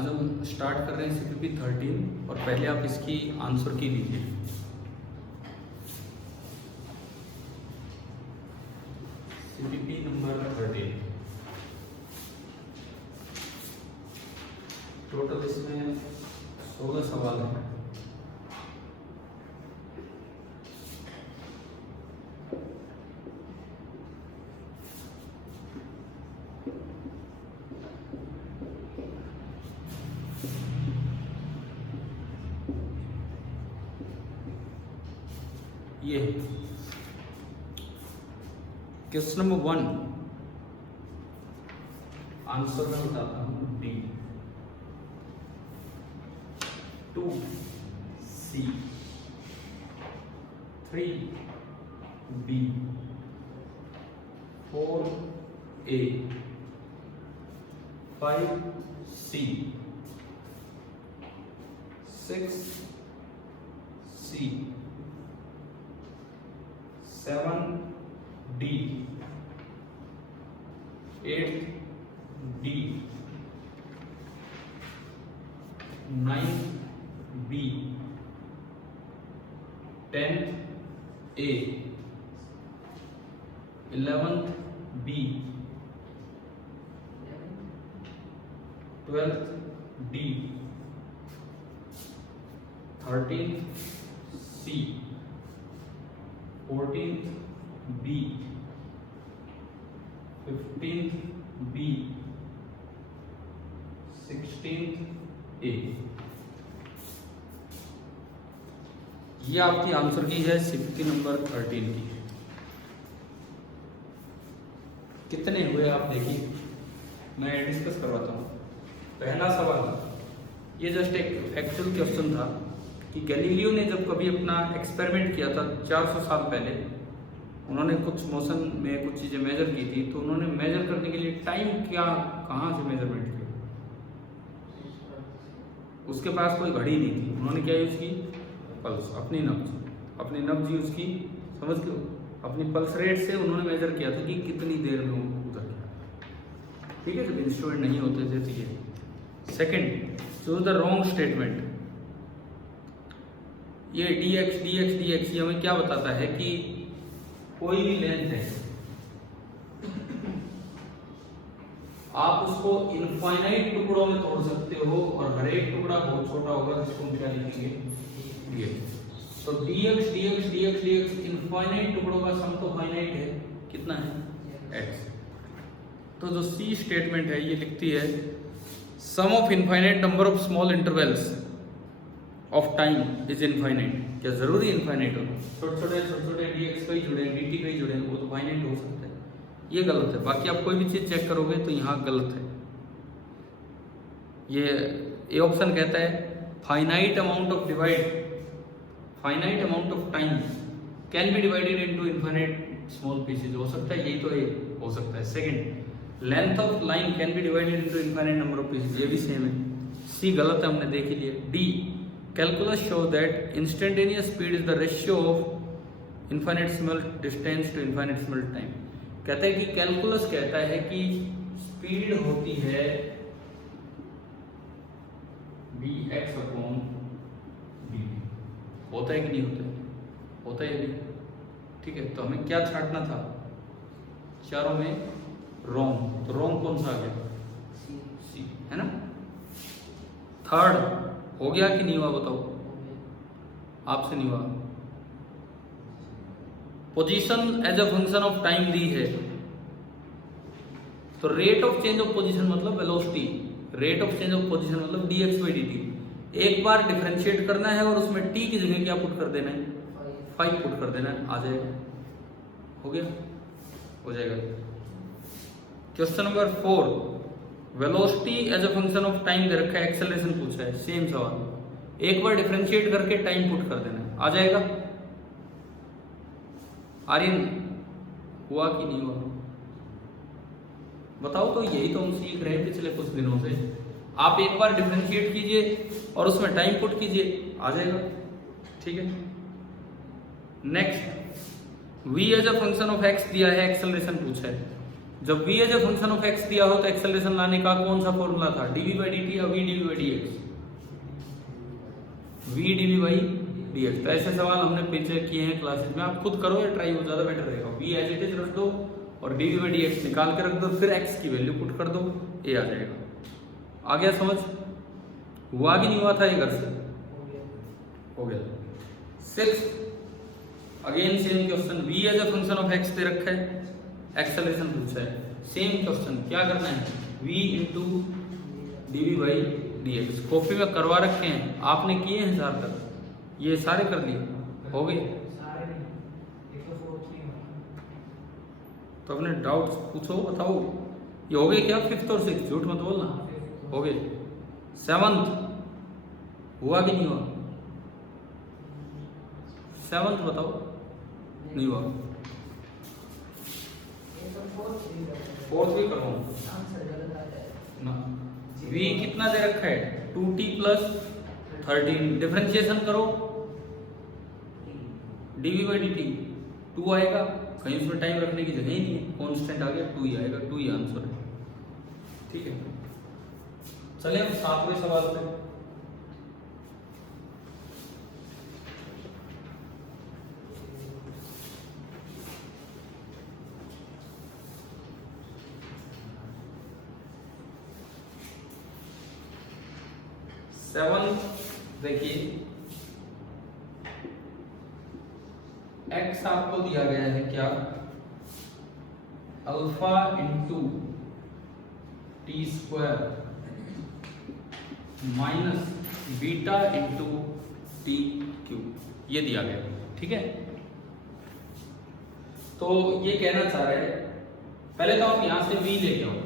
आज हम स्टार्ट कर रहे हैं CPP 13 और पहले आप इसकी आंसर की लीजिए। CPP नंबर 13 टोटल इसमें 16 सवाल हैं। ये क्वेश्चन नंबर 1 आंसर में बताता हूं D, 2 C, 3 B, 4 A, 5 C, 6 C, 7 D, 8 D, 9 B, 10 A, 11 B, 12 D, 13 C, 14 B, 15 B, 16 A। ये आपकी आंसर की है CPP नंबर 13 की। कितने हुए आप देखिए, मैं डिस्कस करवाता हूँ। पहला सवाल, ये जस्ट एक फैक्चुअल क्वेश्चन था कि गैलीलियो ने जब कभी अपना एक्सपेरिमेंट किया था 400 साल पहले, उन्होंने कुछ मोशन में कुछ चीज़ें मेजर की थी, तो उन्होंने मेजर करने के लिए टाइम कहाँ से मेजरमेंट किया? उसके पास कोई घड़ी नहीं थी, उन्होंने क्या यूज़ की? पल्स, अपनी नब्ज यूज़ की। समझ गए? अपनी पल्स रेट से उन्होंने मेजर किया था कि कितनी देर में वो उधर गया। ठीक है, जब इंस्ट्रूमेंट नहीं होते थे। ठीक है। Second, choose the wrong statement. ये dx ये हमें क्या बताता है कि कोई भी लेंथ है, आप उसको इनफाइनाइट टुकड़ों में तोड़ सकते हो और हर एक टुकड़ा बहुत छोटा होगा, जिसको हम क्या लिखेंगे? dx। तो dx इनफाइनाइट टुकड़ों का सम तो फाइनाइट है, कितना है? x। तो जो सी स्टेटमेंट है ये लिखती है sum of infinite number of small intervals of time is infinite. क्या जरूरी इनफाइनाइट हो? छोटे dx कहीं जुड़े, dt कहीं जुड़े, वो तो फाइनाइट हो सकता है। ये गलत है। बाकी आप कोई भी चीज चेक करोगे तो यहाँ गलत है। ये ऑप्शन कहता है finite amount of time can be divided into infinite small pieces. हो सकता है, यही तो है, हो सकता है। Second, length of line can be divided into infinite number of pieces, ये भी सेम है। सी गलत है, हमने देख ही लिया। D, calculus shows that instantaneous speed is the ratio of infinitesimal distance to infinitesimal time। कहता है कि कैलकुलस कहता है कि स्पीड होती है bx अपॉन dt। होता है कि नहीं होता है? होता है भी। ठीक है, तो हमें क्या छांटना था? चारों में रॉन्ग, तो रॉन्ग कौन सा आ गया? सी, है ना। थर्ड हो गया कि नहीं हुआ? बताओ, आपसे नहीं हुआ। Position as a function of time दी है, तो rate of change of position मतलब velocity, rate of change of position मतलब dx/dt। एक बार डिफरेंशिएट करना है और उसमें t की जगह क्या पुट कर देना है? 5 पुट कर देना है, आ जाएगा। हो गया? हो जाएगा। Question number 4, velocity as a function of time दे रखा है, एक्सेलरेशन पूछा है। सेम सवाल, एक बार डिफरेंशिएट करके टाइम पुट कर देना है, आ जाएगा। आर्यन, हुआ कि नहीं हुआ? बताओ। तो यही तो हम सीख रहे हैं पिछले कुछ दिनों से। आप एक बार डिफरेंशिएट कीजिए और उसमें टाइम पुट कीजिए, आ जाएगा। ठीक है। Next, v as a function of x दिया है, एक्सेलरेशन पूछा है। जब v as a function of x दिया हो तो एक्सेलरेशन लाने का कौन सा फॉर्मूला था, dv/dt या v dv/dx? v dv/dx। तो ऐसे सवाल हमने पीछे किए हैं क्लासेस में, आप खुद करो या ट्राई, हो ज्यादा बेटर रहेगा। v एज इट इज रख दो और dv/dx निकाल के रख दो, फिर x की वैल्यू पुट कर दो, ये आ जाएगा। आ गया समझ? हुआ कि नहीं हुआ था ये घर से? हो गया। 6 again same question, v as a function of x दे रखा है, एक्सेलरेशन पूछा है। सेम क्वेश्चन, क्या करना है, v इंटू dv/dx। कॉपी में करवा रखे हैं, आपने किए हैं ज्यादातर, ये सारे कर लिए, हो गए? तो अपने डाउट्स पूछो, बताओ। ये हो गए क्या 5th और 6th? झूठ मत बोलना, हो गए। 7th हुआ कि नहीं हुआ? 7th बताओ, नहीं हुआ। 4th भी करवाऊं ना। v कितना दे रखा है, 2t प्लस 13, डिफरेंशिएशन करो, dv/dt 2 आएगा, कहीं उसमें टाइम रखने की जगह ही नहीं है, कांस्टेंट आ गया, 2 ही आएगा, 2 ही आंसर है। ठीक है, चले हम 7वें सवाल पे। देखिए x आपको दिया गया है क्या, alpha into T square minus beta into T cube, ये दिया गया। ठीक है, तो ये कहना चाह रहे हैं, पहले तो आप यहां से v लेके आओ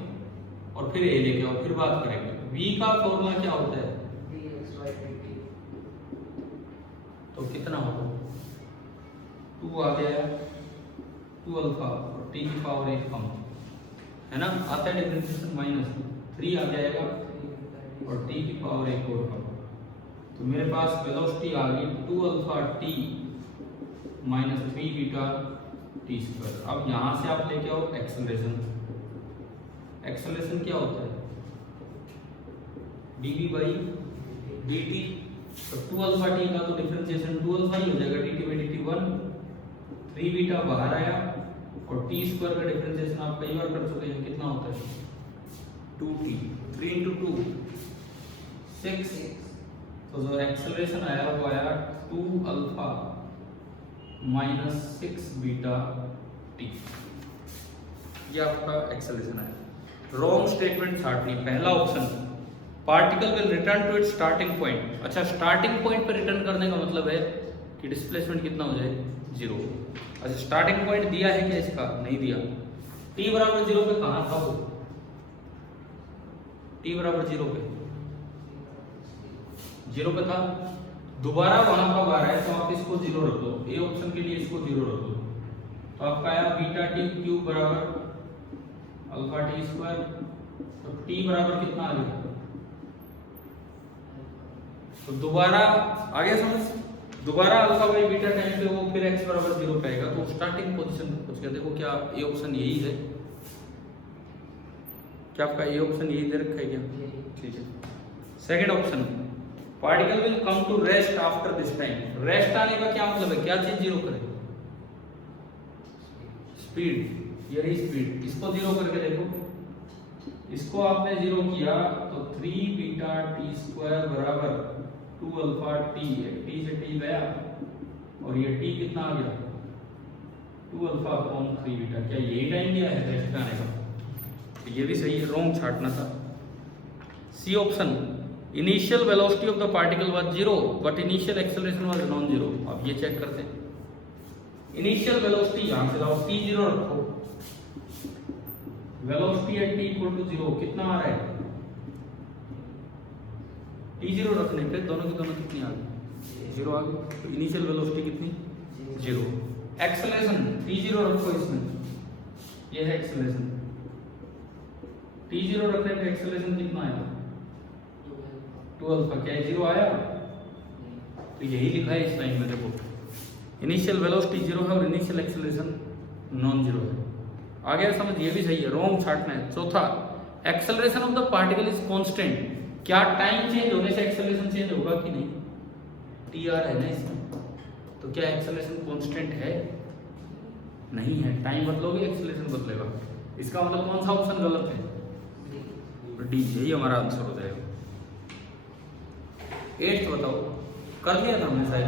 और फिर a लेके आओ, फिर बात करेंगे। v का फॉर्मूला क्या होता है, तो कितना होगा, 2 आ गया, 2 अल्फा और t की पावर 1 कम है ना, आता है डिफरेंशिएशन, माइनस 3 आ जाएगा और t की पावर 1 और कम। तो मेरे पास वेलोसिटी आ गई 2 alpha t minus 3 beta T square. अब यहां से आप लेके आओ एक्सेलरेशन। एक्सेलरेशन क्या होता है, dv/dt। तो 2 अल्फा टी का तो डिफरेंशिएशन 2 अल्फा ही हो जाएगा, dt/dt 1, 3 बीटा बाहर आया और टी स्क्वायर का डिफरेंशिएशन आप कई बार कर चुके हैं, कितना होता है 2t, 3 into 2 6। तो जो एक्सेलरेशन आया वो आया 2 अल्फा माइनस 6 बीटा टी, ये आपका एक्सेलरेशन आया। रॉन्ग स्टेटमेंट छाटनी, पहला option, particle will return to its starting point. अच्छा, स्टार्टिंग पॉइंट पर रिटर्न करने का मतलब है कि डिस्प्लेसमेंट कितना हो जाए, 0। अच्छा, स्टार्टिंग पॉइंट दिया है क्या इसका, नहीं दिया। t बराबर 0 पे कहां था वो, t बराबर 0 पे 0 पे था, दोबारा वहां पर आ रहा है, तो आप इसको 0 रख दो, ए ऑप्शन के लिए इसको 0 रख दो। तो आपका आया बीटा टी क्यूब बराबर अल्फा टी स्क्वायर। तो t बराबर कितना आ गया, तो दोबारा आ गया समझ, दोबारा अल्फा बाई बीटा टाइम पे वो फिर x बराबर 0 पे आएगा, तो स्टार्टिंग पोजीशन पे पहुंच गया। देखो क्या ए ऑप्शन यही है, क्या आपका ए ऑप्शन यही दे रखा है क्या, ठीक है। Second option, particle will come to rest after this time. Rest आने का क्या मतलब है, क्या चीज 0 करे, स्पीड, ये रही स्पीड, इसको 0 करके देखो, इसको आपने 0 किया तो 3 बीटा टी स्क्वायर बराबर 2 अल्फा टी है, टी से टी गया और ये टी कितना आ गया, 2 अल्फा अपॉन 3 बीटा। क्या यही टाइम दिया है रेस्ट आने का, तो ये भी सही है, रॉन्ग छाटना था। C option, initial velocity of the particle was 0 but initial acceleration was non zero. अब ये चेक करते हैं, इनिशियल वेलोसिटी यहां से लाओ, t 0 रखो, velocity at t equal to 0 कितना आ रहा है, t 0 रखने पे दोनों की दोनों कितनी आ गई, 0 आ गई। तो इनिशियल वेलोसिटी कितनी, 0। एक्सेलरेशन t 0 रखो इसमें, ये है एक्सेलरेशन, t 0 रखने पे एक्सेलरेशन कितना आया, 2 अल्फा। क्या 0 आया, तो यही लिखा है इस लाइन में, देखो इनिशियल वेलोसिटी 0 है और इनिशियल एक्सेलरेशन नॉन जीरो है। आ गया समझ, ये भी सही है, रोंग छाटना है। चौथा, acceleration of the particle is constant. क्या टाइम चेंज होने से एक्सेलरेशन चेंज होगा कि नहीं? टी आर है ना इसमें, तो क्या एक्सेलरेशन कांस्टेंट है? नहीं है। टाइम बदलोगे एक्सेलरेशन बदलेगा। इसका मतलब कौन सा ऑप्शन गलत है? डी, यही हमारा आंसर हो जाएगा। 8th बताओ, कर लिया था हमने शायद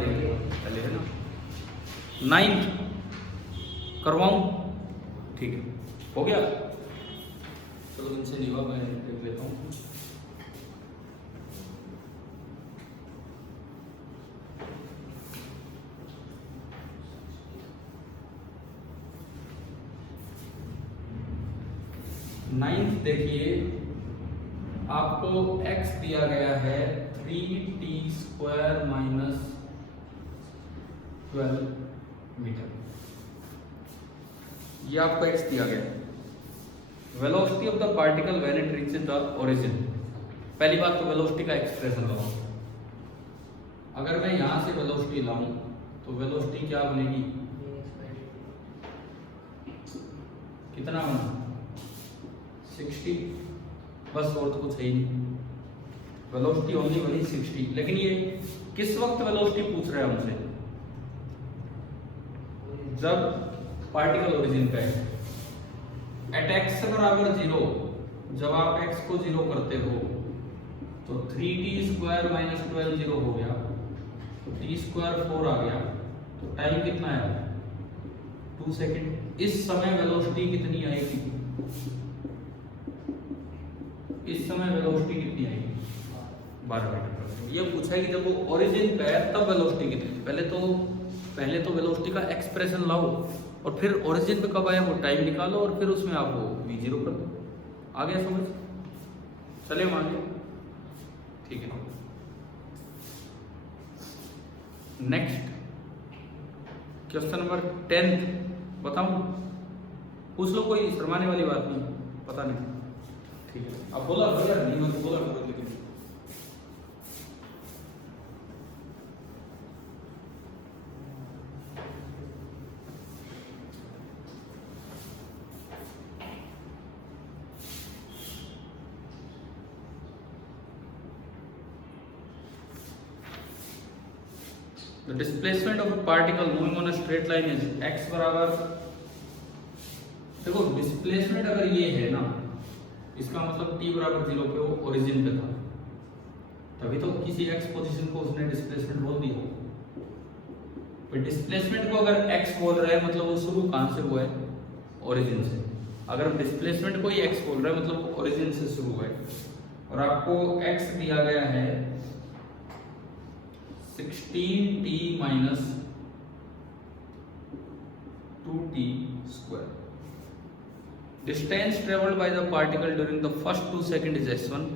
पहले, है ना? 9th करवाऊं? ठीक है, हो गया। चलो इनसे नहीं हुआ, मैं देख लेता हूँ। नाइन्थ देखिए, आपको x दिया गया है 3t² माइनस 12 मीटर, ये आपको x दिया गया है। Velocity of the particle when it reaches the origin. पहली बात तो वेलोसिटी का एक्सप्रेशन लगाओ। अगर मैं यहां से वेलोसिटी लाऊं तो वेलोसिटी क्या बनेगी? कितना बना? 60, बस, और तो कुछ है ही नहीं। वेलोसिटी ओनली बनी 60। लेकिन ये किस वक्त वेलोसिटी पूछ रहा है हमसे? जब पार्टिकल ओरिजिन पे है। एट x बराबर 0, जब आप x को 0 करते हो तो 3t² माइनस 12 0 हो गया, तो t² 4 आ गया, तो टाइम कितना है? 2 सेकेंड। इस समय वेलोसिटी कितनी आएगी? इस समय वेलोसिटी कितनी आएगी? 12 मीटर पर सेकंड। ये पूछा है कि जब वो ओरिजिन पे है तब वेलोसिटी कितनी? पहले तो वेलोसिटी का एक्सप्रेशन लाओ और फिर ओरिजिन पे कब आया वो टाइम निकालो और फिर उसमें आप वो v0 कर दो। आ गया समझ? चलिए मान लो, ठीक है। नेक्स्ट क्वेश्चन नंबर 10th बताऊं? पूछ लो, कोई शर्माने वाली बात नहीं, पता नहीं, ठीक है। अब बोला भैया नहीं हो तो बोला करो, लेकिन the displacement of a particle moving on a straight line is x बराबर, देखो डिस्प्लेसमेंट अगर ये है ना, इसका मतलब t बराबर 0 पे वो ओरिजिन पे था, तभी तो किसी x पोजीशन को उसने डिस्प्लेसमेंट बोल दिया। पर डिस्प्लेसमेंट को अगर x बोल रहा है मतलब वो शुरू कहां से हुआ है? ओरिजिन से। अगर डिस्प्लेसमेंट को ही x बोल रहा है मतलब वो ओरिजिन से शुरू हुआ है। और आपको x दिया गया है 16t minus 2t²। Distance traveled by the particle during the first 2 seconds is s1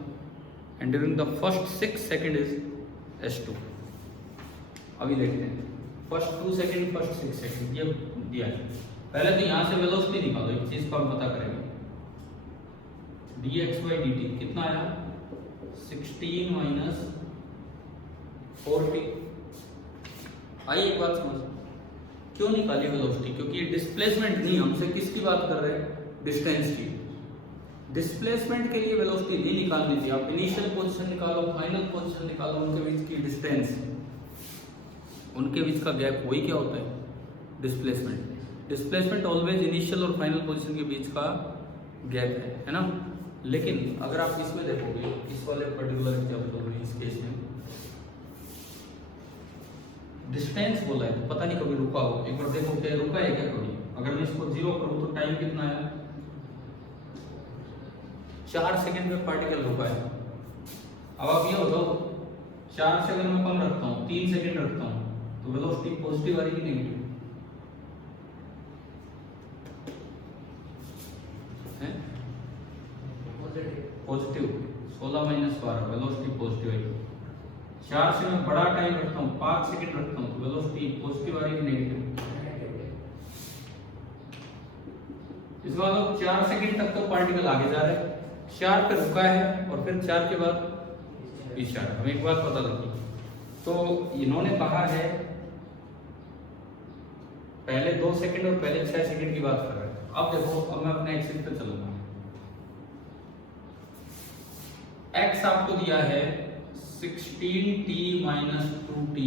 and during the first 6 seconds is s2। अभी देखते हैं फर्स्ट 2 सेकंड, फर्स्ट 6 सेकंड, ये दिया है। पहले तो यहाँ से वेलोसिटी निकालो, एक चीज को हम पता करेंगे। dx/dt कितना आया? 16 माइनस 4t। आइए एक बात समझ, क्यों निकाली वेलोसिटी? क्योंकि ये डिस्प्लेसमेंट नहीं, हमसे किसकी बात कर रहे हैं? डिस्टेंस की। डिस्प्लेसमेंट के लिए वेलोसिटी नहीं निकालनी थी। आप इनिशियल पोजीशन निकालो, फाइनल पोजीशन निकालो, उनके बीच की डिस्टेंस, उनके बीच का गैप, वही क्या होता है? डिस्प्लेसमेंट। डिस्प्लेसमेंट ऑलवेज इनिशियल और फाइनल पोजीशन के बीच का गैप है ना? लेकिन अगर आप इसमें देखोगे, इस वाले पर्टिकुलर एग्जांपल में, इस केस में डिस्टेंस बोला है तो पता नहीं कभी रुका हो। एक बार देखो क्या रुका है क्या कभी? अगर मैं इसको 0 करूं तो टाइम कितना आया? 4 सेकंड में पार्टिकल रुका है। अब आप ये बताओ, 4 से अगर मैं कम रखता हूँ, 3 सेकंड रखता हूँ, तो वेलोसिटी पॉजिटिव आ रही कि negative? Positive. 16 minus 12, velocity positive है। 4 से मैं बड़ा टाइम रखता हूँ, 5 सेकंड रखता हूँ, तो वेलोसिटी पॉजिटिव आ रही कि नेगेटिव? इस बार 4 सेकंड तक तो पार्टिकल आगे जा रहा है, 4 पे रुका है और फिर 4 के बाद पीछे आ रहा है। हमें एक बात पता लगी, तो इन्होंने कहा है पहले 2 सेकंड और पहले 6 सेकंड की बात कर रहा है। अब देखो, अब मैं अपने एक्सिस पे चलूंगा। x आपको दिया है 16t minus 2t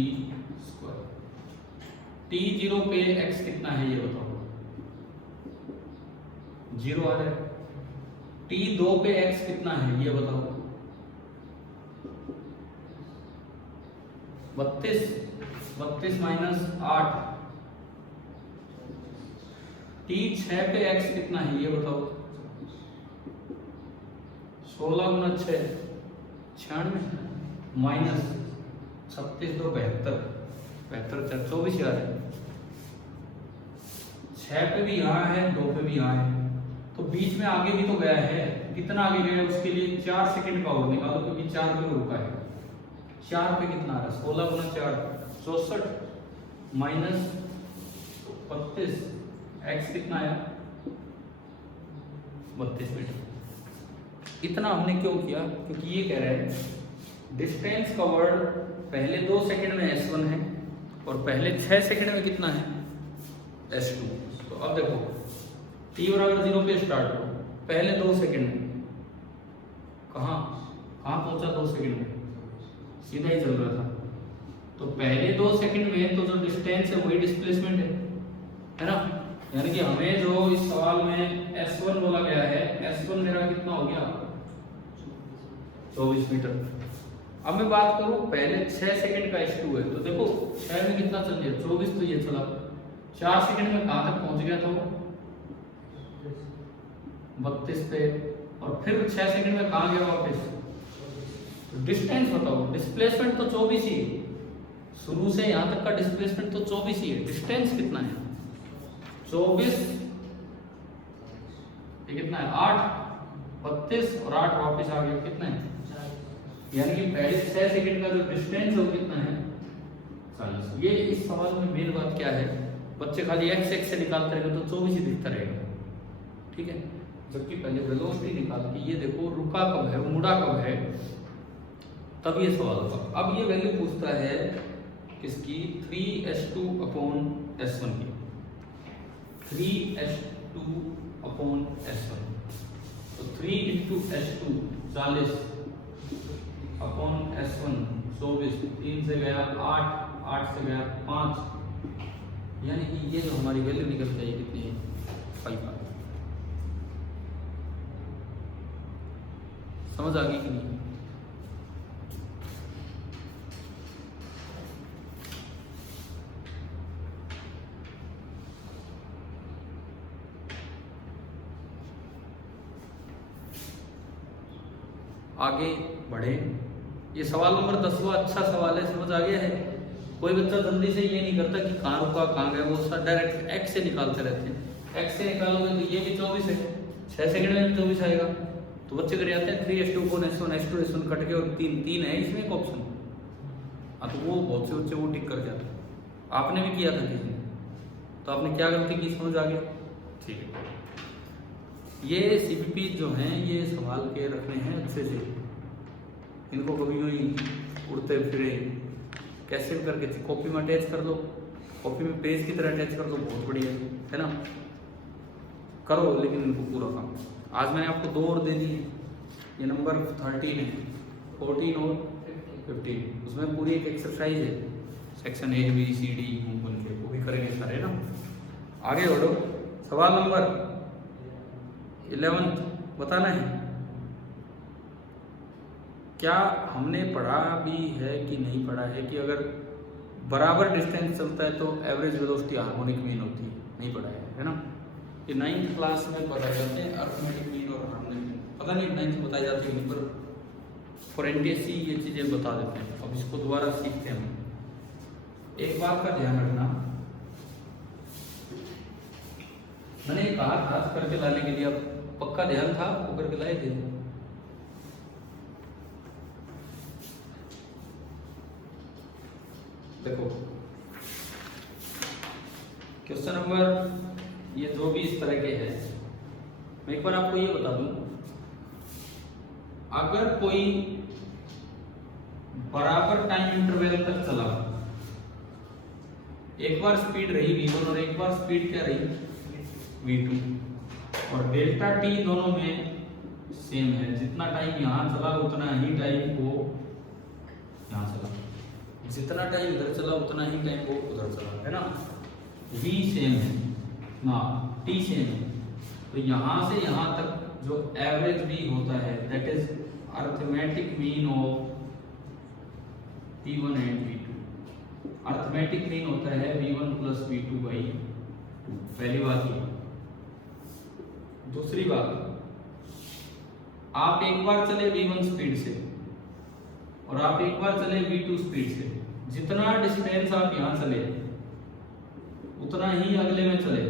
square. t0 पे x कितना है ये बताओ, 0 आ रहा है। t2 पे x कितना है ये बताओ, 32 माइनस 8। t6 पे x कितना है ये बताओ, 16 गुना 6 96 माइनस 36 2 72 72 24 यार है। 6 पे भी यहाँ है, 2 पे भी यहाँ है, तो बीच में आगे भी तो गया है। कितना आगे गया है उसके लिए 4 सेकंड का और निकालो, क्योंकि 4 पे रुका है। 4 पे कितना आ रहा है, 16 गुना 4 64 माइनस 32, x कितना आया 32 मीटर। इतना हमने क्यों किया, क्योंकि ये कह रहा है डिस्टेंस कवर्ड पहले 2 सेकंड में s1 है और पहले 6 सेकंड में कितना है s2। तो अब देखो t बराबर 0 पे स्टार्ट हो, पहले 2 सेकंड में कहाँ पहुंचा, 2 सेकंड में सीधा ही चल रहा था। तो पहले 2 सेकंड में तो जो डिस्टेंस है वही डिस्प्लेसमेंट है ना। यानी कि हमें जो इस सवाल में s1 बोला गया है, s1 मेरा कितना हो गया 24 मीटर। अब मैं बात करूं पहले 6 सेकंड का s2 है, तो देखो 6 में कितना चल गया 24, तो ये चला 4 सेकंड में कहां तक पहुंच गया था वो 32 पे, और फिर 6 सेकंड में कहां गया वापस। तो डिस्टेंस बताओ, डिस्प्लेसमेंट तो 24 ही है, शुरू से यहां तक का डिस्प्लेसमेंट तो 24 ही है, डिस्टेंस कितना है 24, ये कितना है 8 32 और 8 वापस आ गया, कितना है यानी कि पहले 6 सेकंड का जो डिस्टेंस है वो कितना है 40। ये इस सवाल में मेन बात क्या है, बच्चे खाली x से निकालते रहेंगे तो 24 ही दिखता रहेगा, ठीक है। जबकि पहले वेलोसिटी निकाल के ये देखो रुका कब है, मुड़ा कब है, तब ये सवाल होगा। अब ये वैल्यू पूछता है किसकी, 3s2 अपॉन s1 की, 3s2 अपॉन s1। तो 3 इंटू s2 40 अपॉन s1 24, 3 से गया 8, 8 से गया 5, यानी कि ये जो हमारी वैल्यू निकल जाएगी कितनी है 5। समझ आ गई कि नहीं। आगे बढ़े, ये सवाल नंबर 10वां अच्छा सवाल है, समझ आ गया है। कोई बच्चा जल्दी से ये नहीं करता कि कहाँ रुका कहाँ गया, वो डायरेक्ट x से निकालते रहते हैं। x से निकालोगे तो ये भी 24 है, 6 सेकंड में भी 24 आएगा। तो बच्चे कर जाते हैं 3s2 upon s1, s2 s1 cut के और 3 है इसमें एक ऑप्शन। हाँ तो वो बहुत से बच्चे वो टिक कर जाते हैं, आपने भी किया था किसी ने, तो आपने क्या गलती की समझ आ गया, ठीक है। ये सीपीपी जो हैं ये संभाल के रखने हैं अच्छे से, इनको कभी यूँ उड़ते फिरे कैसे भी करके कॉपी में अटैच कर दो, कॉपी में पेज की तरह अटैच कर दो, बहुत बढ़िया है ना। करो लेकिन इनको पूरा काम। आज मैंने आपको 2 और दे दिए, ये नंबर 13 है, 14 और 15, उसमें पूरी एक एक्सरसाइज है, section A B C D बन के, वो भी करेंगे सारे ना। आगे बढ़ो, सवाल नंबर 11 बताना है। क्या हमने पढ़ा भी है कि नहीं पढ़ा है कि अगर बराबर डिस्टेंस चलता है तो एवरेज वेलोसिटी हार्मोनिक मीन होती है, नहीं पढ़ा है ना। ये 9th क्लास में बताए जाते हैं अर्थमेटिक मीन और हार्मोनिक मीन, पता नहीं 9th बताई जाती है, पर फॉर एनटीएससी ये चीज़ें बता देते हैं। अब इसको दोबारा सीखते हैं हम। एक बात का ध्यान रखना, मैंने कहा था करके लाने के लिए, अब पक्का ध्यान था वो करके लाए थे। देखो क्वेश्चन नंबर ये जो भी इस तरह के है, मैं एक बार आपको ये बता दूं, अगर कोई बराबर टाइम इंटरवल तक चला, एक बार स्पीड रही v1 और एक बार स्पीड क्या रही v2, और डेल्टा टी दोनों में सेम है, जितना टाइम यहाँ चला उतना ही टाइम वो यहाँ चला, जितना टाइम इधर चला उतना ही टाइम वो उधर चला, है ना। v सेम है ना, t सेम है, तो यहाँ से यहाँ तक जो एवरेज v होता है that is arithmetic mean of v1 and v2। Arithmetic mean होता है v1 प्लस v2 बाई 2, पहली बात ये। दूसरी बात, आप एक बार चले v1 स्पीड से और आप एक बार चले v2 स्पीड से, जितना डिस्टेंस आप यहां चले उतना ही अगले में चले।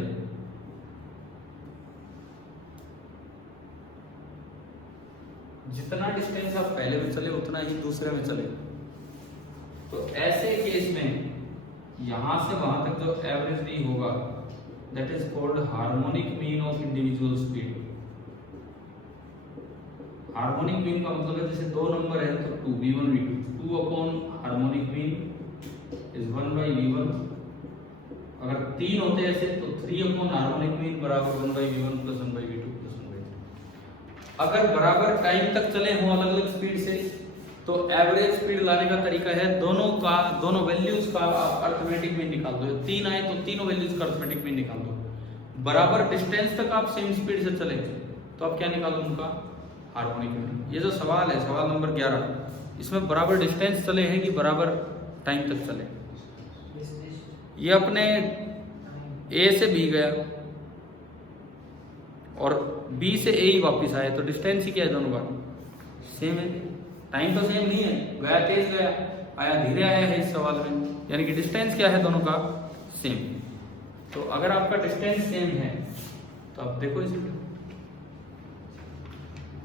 जितना डिस्टेंस आप पहले में चले उतना ही दूसरे में चले। तो ऐसे केस में यहां से वहां तक जो एवरेज v होगा that is called harmonic mean of individual speed. Harmonic mean का मतलब है जैसे दो नंबर है तो 2 v1 v2, 2 upon harmonic mean is 1 by v1। अगर 3 होते ऐसे तो 3 अपॉन हार्मोनिक मीन बराबर 1 by v1 plus 1 by v2 plus 1 by v2। अगर बराबर टाइम तक चले हों अलग अलग स्पीड से तो एवरेज स्पीड लाने का तरीका है दोनों वैल्यूज का आप अरिथमेटिक मीन निकाल दो। 3 आए तो तीनों वैल्यूज का अरिथमेटिक मीन निकाल दो। बराबर डिस्टेंस तक आप सेम स्पीड से चले तो आप क्या निकालो, उनका हार्मोनिक मीन। ये जो सवाल है, सवाल नंबर 11, इसमें बराबर डिस्टेंस चले हैं कि बराबर टाइम तक चले। ये अपने ए से बी गया और बी से ए ही वापस आया, तो डिस्टेंस ही क्या है दोनों का, सेम है। टाइम तो सेम नहीं है, गया तेज गया, आया धीरे आया है इस सवाल में, यानी कि डिस्टेंस क्या है दोनों का, सेम। तो अगर आपका डिस्टेंस सेम है तो आप देखो इसे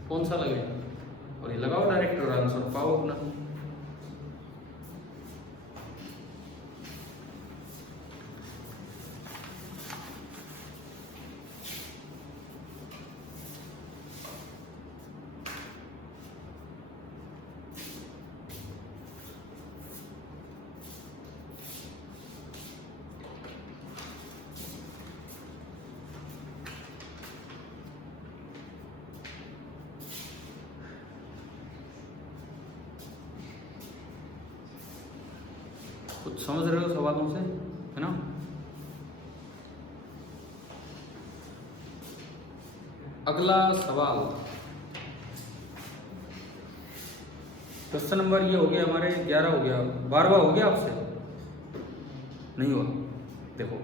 कौन सा लगेगा और ये लगाओ डायरेक्ट और आंसर पाओ अपना। कुछ समझ रहे हो सवालों से, है ना। अगला सवाल, क्वेश्चन नंबर ये हो गया हमारे 11 हो गया, 12वां हो गया आपसे नहीं हुआ। देखो,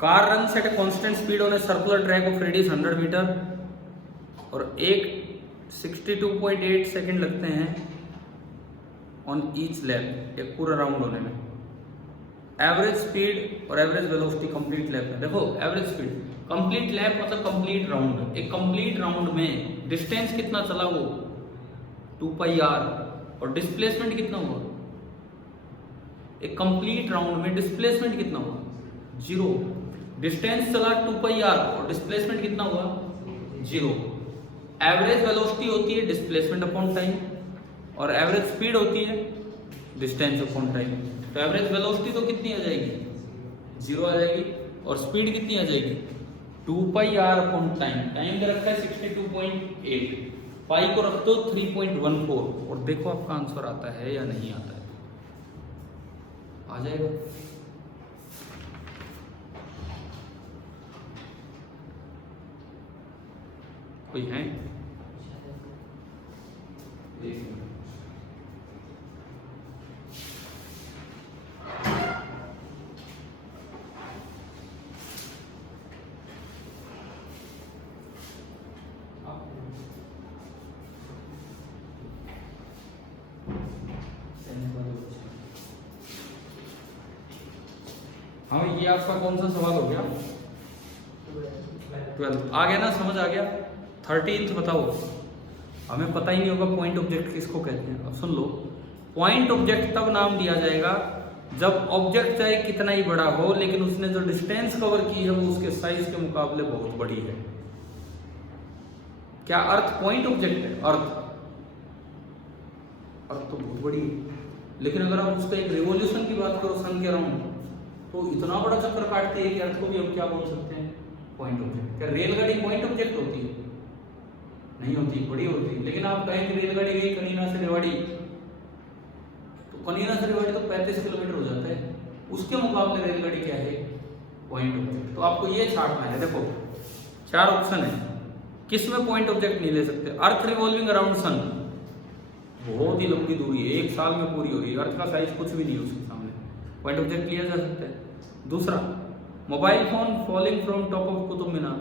car runs at a constant speed on a circular track of radius 100 metre और 62.8 सेकंड लगते हैं ऑन ईच लैप, एक पूरा राउंड होने में। एवरेज स्पीड और एवरेज वेलोसिटी कंप्लीट लैप में। देखो एवरेज स्पीड, कंप्लीट लैप मतलब कंप्लीट राउंड। एक कंप्लीट राउंड में डिस्टेंस कितना चला वो 2 पाई r और डिस्प्लेसमेंट कितना हुआ। एक कंप्लीट राउंड में डिस्प्लेसमेंट कितना हुआ 0। डिस्टेंस चला 2 पाई r और डिस्प्लेसमेंट कितना हुआ 0। एवरेज वेलोसिटी होती है डिस्प्लेसमेंट अपॉन टाइम और एवरेज स्पीड होती है डिस्टेंस अपॉन टाइम। तो एवरेज वेलोसिटी तो कितनी आ जाएगी 0 आ जाएगी और स्पीड कितनी आ जाएगी 2 पाई r अपॉन टाइम। टाइम का रखा है 62.8, पाई को रख दो 3.14 और देखो आपका आंसर आता है या नहीं आता है। आ जाएगा। कोई है? एक मिनट। हाँ, ये आपका कौन सा सवाल हो गया 12 आ गया ना, समझ आ गया। 13th बताओ। हमें पता ही नहीं होगा पॉइंट ऑब्जेक्ट किसको कहते हैं। अब सुन लो, पॉइंट ऑब्जेक्ट तब नाम दिया जाएगा जब ऑब्जेक्ट चाहे कितना ही बड़ा हो लेकिन उसने जो डिस्टेंस कवर की है वो उसके साइज के मुकाबले बहुत बड़ी है। क्या अर्थ पॉइंट ऑब्जेक्ट है? अर्थ तो बहुत बड़ी है, लेकिन अगर आप उसका एक रिवॉल्यूशन की बात करो सन के अराउंड तो इतना बड़ा चक्कर काटते हैं कि अर्थ को भी हम क्या बोल सकते हैं पॉइंट ऑब्जेक्ट। क्या रेलगाड़ी पॉइंट ऑब्जेक्ट होती है? नहीं होती, बड़ी होती है। लेकिन आप कहें कि रेलगाड़ी गई कनीना से रेवाड़ी, तो कनीना से रेवाड़ी तो 35 किलोमीटर हो जाता है, उसके मुकाबले रेलगाड़ी क्या है? Point object. तो आपको ये छांटना है। देखो 4 ऑप्शन है, किस में पॉइंट ऑब्जेक्ट नहीं ले सकते? अर्थ रिवॉल्विंग अराउंड सन, बहुत ही लंबी दूरी है, 1 साल में पूरी हो रही है, अर्थ का साइज कुछ भी नहीं है उसके सामने, पॉइंट ऑब्जेक्ट लिया जा सकता है। दूसरा, mobile phone falling from top of Qutub Minar,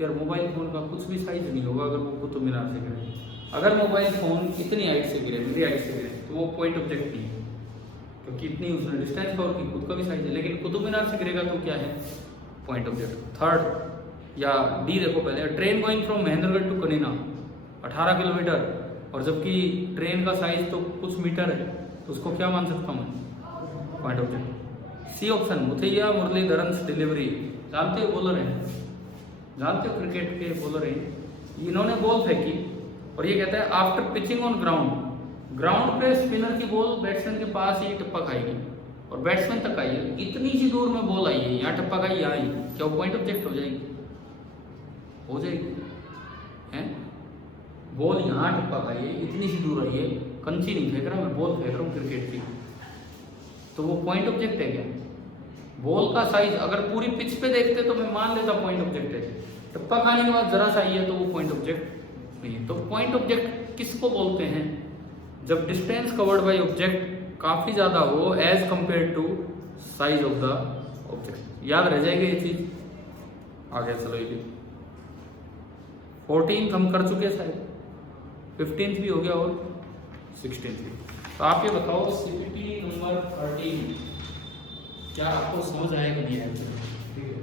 यार मोबाइल फोन का कुछ भी साइज नहीं होगा अगर वो कुतुब मीनार से गिरे। अगर मोबाइल फोन इतनी हाइट से गिरे, मेरी हाइट से गिरे, तो वो पॉइंट ऑब्जेक्ट नहीं है, क्योंकि इतनी उसने डिस्टेंस कवर की, खुद का भी साइज है। लेकिन कुतुब मीनार से गिरेगा तो क्या है? Point object. थर्ड या डी देखो पहले, train going from Mahendragarh to Kanina 18 kilometre, और जबकि ट्रेन का साइज तो कुछ मीटर है, तो उसको क्या मान सकता हूँ? Point object. C option, Muttiah Muralitharan delivery, जानते हो बॉलर हैं, जानते हो क्रिकेट के बॉलर हैं, इन्होंने बॉल फेंकी और ये कहता है after pitching on ground, ground पे स्पिनर की बॉल बैट्समैन के पास ही टप्पा खाएगी और बैट्समैन तक आई है, इतनी सी दूर में बॉल आई है, यहाँ टप्पा खाई, यहाँ आई, क्या वो पॉइंट ऑब्जेक्ट हो जाएगी? हो जाएगी हैं? बॉल यहाँ टप्पा खाई है, इतनी सी दूर आई है, कंची नहीं फेंक रहा मैं, बॉल फेंक रहा हूँ क्रिकेट की, तो वो पॉइंट ऑब्जेक्ट है क्या? बॉल का साइज अगर पूरी पिच पे देखते तो मैं मान लेता पॉइंट ऑब्जेक्ट है, टप्पा खाने के बाद जरा सा आई है तो वो पॉइंट ऑब्जेक्ट नहीं है। तो पॉइंट ऑब्जेक्ट किसको बोलते हैं? जब डिस्टेंस कवर्ड बाय ऑब्जेक्ट काफी ज्यादा हो as compare to size of the object. याद रह जाएगी ये चीज। आगे चलो, ये 14th हम कर चुके शायद, 15th भी हो गया और 16th भी। तो आप ये बताओ सीपीटी नंबर 13 क्या आपको समझ आया कि नहीं आया? ठीक है,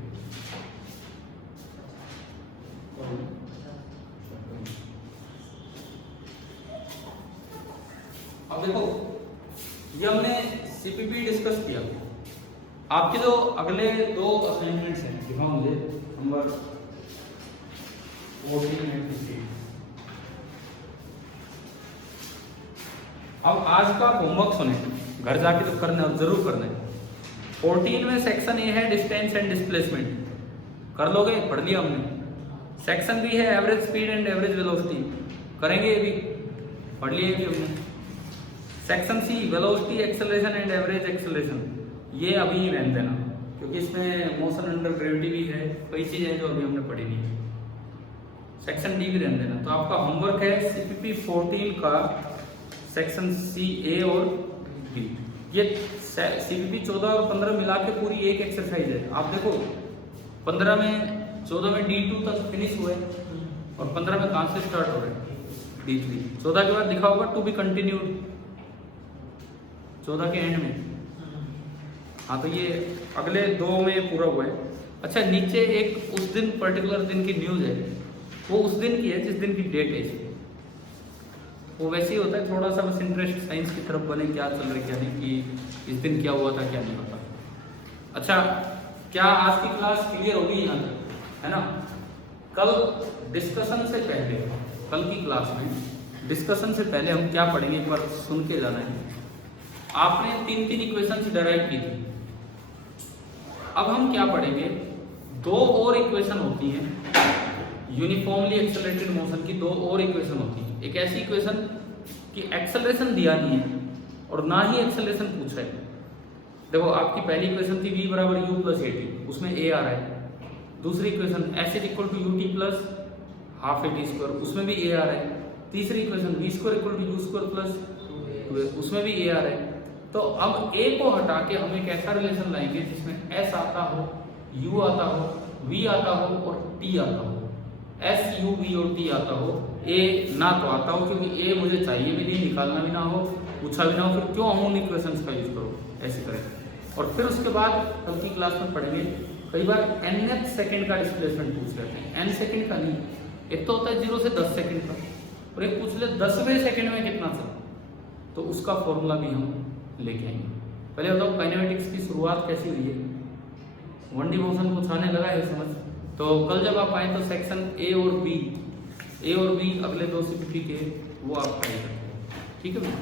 अब देखो ये हमने सीपीपी डिस्कस किया। आपके जो अगले 2 असाइनमेंट्स हैं, दिखाओ मुझे, नंबर 14 एंड 15। अब आज का होमवर्क सुने, घर जाके तो करना जरूर करना है। 14 में सेक्शन ए है डिस्टेंस एंड डिस्प्लेसमेंट, कर लोगे? पढ़ लिया हमने। सेक्शन बी है average speed and average velocity, करेंगे ये भी, पढ़ लिया भी हमने। Section c velocity acceleration and average acceleration, ये अभी ही रहने देना क्योंकि इसमें मोशन अंडर ग्रेविटी भी है, कई चीजें जो अभी हमने पढ़ी नहीं है। सेक्शन डी भी रहने देना। तो आपका होमवर्क है सीपीपी 14 का सेक्शन सी ए और बी। ये सीपीपी 14 और 15 मिला के पूरी एक एक्सरसाइज है। आप देखो 14 में D2 तक फिनिश हुए और 15 में कहां से स्टार्ट हो रहे हैं? D3। 14 के बाद लिखा होगा टू बी कंटिन्यूड, 14 के एंड में। हाँ, तो ये अगले 2 में पूरा हुआ है। अच्छा, नीचे एक उस दिन पर्टिकुलर दिन की न्यूज है, वो उस दिन की है जिस दिन की डेट है। वो वैसे ही होता है, थोड़ा सा बस इंटरेस्ट साइंस की तरफ बने, क्या चल रहा है क्या नहीं, कि इस दिन क्या हुआ था क्या नहीं होता। अच्छा, क्या आज की क्लास क्लियर होगी यहाँ तक, है ना? कल डिस्कशन से पहले, कल की क्लास में डिस्कशन से पहले हम क्या पढ़ेंगे एक बार सुन के जाना है। आपने 3 इक्वेशंस डिराइव की थी, अब हम क्या पढ़ेंगे? 2 और इक्वेशन होती हैं यूनिफॉर्मली एक्सेलरेटेड मोशन की, 2 और इक्वेशन होती है। एक ऐसी इक्वेशन कि एक्सेलरेशन दिया नहीं है और ना ही एक्सेलरेशन पूछा है। देखो, आपकी पहली इक्वेशन थी v = u + at, उसमें a आ रहा है। दूसरी इक्वेशन s = ut + ½ at², उसमें भी a आ रहा है। तीसरी इक्वेशन v² = u² + 2a, उसमें भी a आ रहा है। तो अब a को हटा के हम एक ऐसा रिलेशन लाएंगे जिसमें s आता हो, u आता हो, v आता हो और t आता हो। S, U, V और T आता हो, A ना तो आता हो, क्योंकि A मुझे चाहिए भी नहीं, निकालना भी ना हो, पूछा भी ना हो, फिर क्यों हम उन इक्वेशंस का यूज करो? ऐसे करें। और फिर उसके बाद कल की क्लास में पढ़ेंगे, कई बार nth सेकंड का डिस्प्लेसमेंट पूछ लेते हैं, n सेकंड का नहीं। एक तो होता है 0 से 10 सेकंड का, और एक पूछ ले 10वें सेकंड में कितना चला, तो उसका फॉर्मूला भी हम लेके आएंगे। पहले बताओ काइनेमेटिक्स की शुरुआत कैसी हुई है? 1D मोशन कुछ आने लगा है समझ? तो कल जब आप आए तो सेक्शन ए और बी अगले 2 सीपीपी के वो आप पढ़ेंगे। ठीक है भैया?